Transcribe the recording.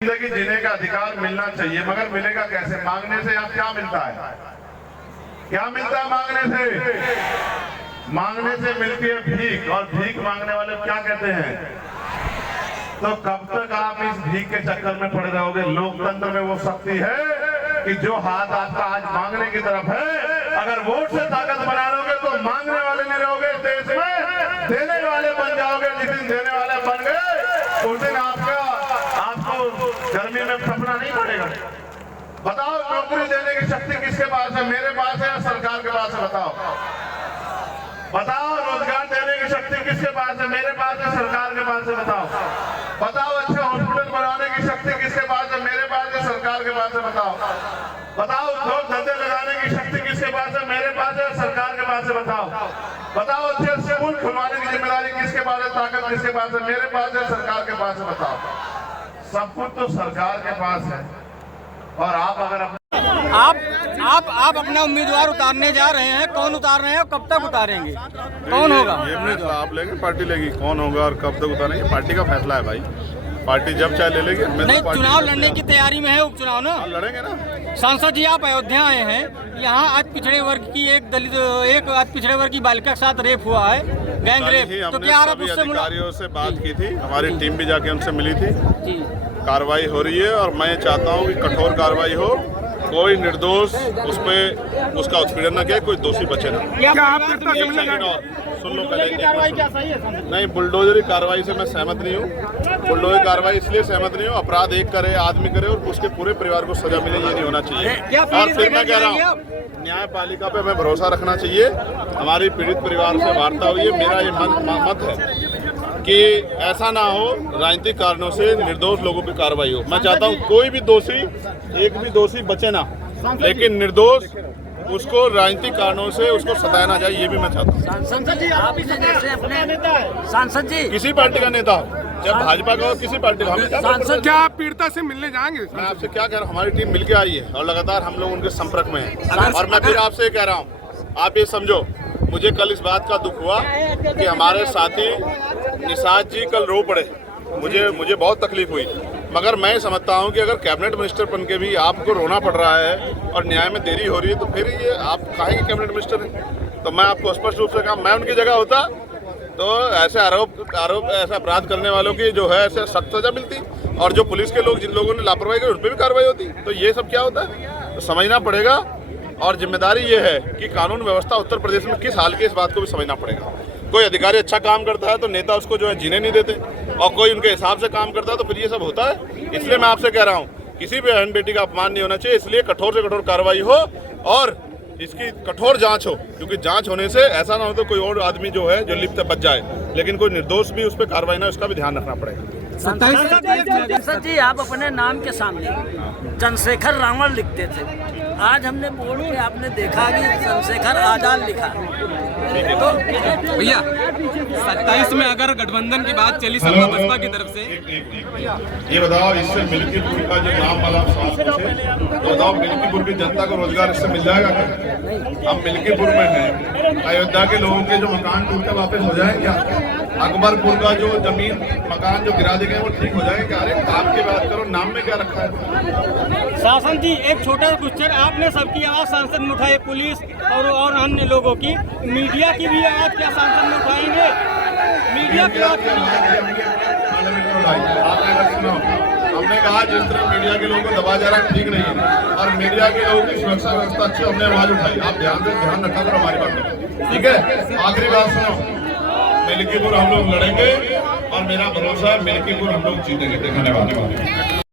जिंदगी जीने का अधिकार मिलना चाहिए, मगर मिलेगा कैसे? मांगने से आप क्या मिलता है? क्या मिलता है मांगने से? मांगने से मिलती है भीख, और भीख मांगने वाले क्या कहते हैं? तो कब तक आप इस भीख के चक्कर में पड़े रहोगे? लोकतंत्र में वो शक्ति है कि जो हाथ आपका आज मांगने की तरफ है, अगर वोट से ताकत बना लोगे तो मांगने वाले नहीं रहोगे देश में, देने वाले बन जाओगे। जिस दिन देने वाले बन गए उस दिन आपको गर्मी में फंसना नहीं पड़ेगा। बताओ, नौकरी देने की शक्ति किसके पास है? मेरे पास है या सरकार के पास है? बताओ बताओ, रोजगार देने की शक्ति किसके पास है? मेरे पास है, सरकार के पास है? बताओ अच्छे हॉस्पिटल बनाने की शक्ति किसके पास है? मेरे पास है, सरकार के पास है? बताओ उद्योग धंधे लगाने की शक्ति किसके पास है? मेरे पास है, सरकार के पास है? बताओ अच्छे स्कूल खुलवाने की जिम्मेदारी किसके पास है? ताकत किसके पास है? मेरे पास है, सरकार के पास है? बताओ। सब कुछ तो सरकार के पास है, और आप अगर आप अपना उम्मीदवार उतारने जा रहे हैं, कौन उतार रहे हैं और कब तक उतारेंगे? कौन होगा? ये फैसला आप लेंगे, पार्टी लेगी कौन होगा और कब तक उतारेंगे? पार्टी का फैसला है भाई, पार्टी जब चाहे ले लेगी। नहीं, चुनाव लड़ने की तैयारी में है, उपचुनाव ना लड़ेंगे ना। सांसद जी, आप अयोध्या आए हैं, यहाँ आज पिछड़े वर्ग की एक आज पिछड़े वर्ग की बालिका के साथ रेप हुआ है, गैंग रेप, तो क्या आप उससे अधिकारियों से बात की थी, हमारी टीम भी जाके उनसे मिली थी। कार्रवाई हो रही है और मैं चाहता हूँ कि कठोर कार्रवाई हो, कोई निर्दोष उस पे उसका उत्पीड़न न किया, कोई दोषी बचे ना। सुन लो पहले, नहीं, बुलडोजरी कार्रवाई से मैं सहमत नहीं हूँ। बुलडोजरी कार्रवाई इसलिए सहमत नहीं हूँ, अपराध एक करे, आदमी करे और उसके पूरे परिवार को सजा मिले, ये नहीं होना चाहिए। और फिर मैं कह रहा हूँ, न्यायपालिका पे हमें भरोसा रखना चाहिए। हमारी पीड़ित परिवार से वार्ता हुई है, मेरा ये मत है कि ऐसा ना हो राजनीतिक कारणों से निर्दोष लोगों की कार्रवाई हो। मैं चाहता हूँ कोई भी दोषी, एक भी दोषी बचे ना, लेकिन निर्दोष उसको राजनीतिक कारणों से उसको सताया ना जाए, ये भी मैं चाहता हूँ। सांसद जी, आप जैसे अपने सांसद जी किसी पार्टी का नेता हो, चाहे भाजपा का हो, किसी पार्टी का, सांसद क्या आप पीड़िता से मिलने जाएंगे? मैं आपसे क्या कह रहा हूँ, हमारी टीम मिलके आई है और लगातार हम लोग उनके संपर्क में हैं। और मैं फिर आपसे कह रहा हूँ, आप ये समझो, मुझे कल इस बात का दुख हुआ कि हमारे साथी निषाद जी कल रो पड़े, मुझे बहुत तकलीफ हुई। मगर मैं समझता हूं कि अगर कैबिनेट मिनिस्टर बन के भी आपको रोना पड़ रहा है और न्याय में देरी हो रही है, तो फिर ये आप काहे के कैबिनेट मिनिस्टर हैं? तो मैं आपको स्पष्ट रूप से कहा, मैं उनकी जगह होता तो ऐसे आरोप ऐसा अपराध करने वालों की जो है ऐसे सख्त सजा मिलती, और जो पुलिस के लोग, जिन लोगों ने लापरवाही की, उन पर भी कार्रवाई होती। तो ये सब क्या होता है, तो समझना पड़ेगा। और जिम्मेदारी ये है कि कानून व्यवस्था उत्तर प्रदेश में किस हाल की, इस बात को भी समझना पड़ेगा। कोई अधिकारी अच्छा काम करता है तो नेता उसको जो है जीने नहीं देते, और कोई उनके हिसाब से काम करता है तो फिर ये सब होता है। इसलिए मैं आपसे कह रहा हूँ, किसी भी बहन बेटी का अपमान नहीं होना चाहिए, इसलिए कठोर से कठोर कार्रवाई हो और इसकी कठोर जांच हो, क्योंकि जांच होने से ऐसा ना हो तो कोई और आदमी जो है जो लिप्त बच जाए, लेकिन कोई निर्दोष भी उस पर कार्रवाई ना, उसका भी ध्यान रखना पड़ेगा। सांसद जी, आप अपने नाम के सामने चंद्रशेखर रावण लिखते थे, आज हमने बोर्ड पे आपने देखा कि चंद्रशेखर आजाद लिखा। तो भैया 27 में अगर गठबंधन की बात चली सपा बसपा की तरफ से, ये बताओ, इससे मिल्कीपुर का जो नाम वाला तो बताओ, मिल्कीपुर की जनता को रोजगार इससे मिल जाएगा क्या? हम मिल्कीपुर में हैं, अयोध्या के लोगों के जो मकान टूट के वापस हो जाए क्या? अकबरपुर का जो जमीन मकान जो गिरा दिए गए वो ठीक हो जाएगा क्या? अरे काम की बात करो, नाम में क्या रखा है? शासन जी, एक छोटा क्वेश्चन, आपने सबकी आवाज सांसद में उठाई, पुलिस और अन्य लोगों की, मीडिया की भी आवाज क्या सांसद में उठाएंगे? मीडिया की आवाज हमने कहा जिस तरह मीडिया के लोगों को दबा जा रहा है ठीक नहीं है, और मीडिया के लोगों की सुरक्षा व्यवस्था अच्छी, हमने आवाज उठाई। आप ध्यान रखा करो हमारी बात में, ठीक है? आखिरी बात सुनो, मिल्कीपुर हम लोग लड़ेंगे और मेरा भरोसा है मिल्कीपुर हम लोग जीतेंगे। धन्यवाद।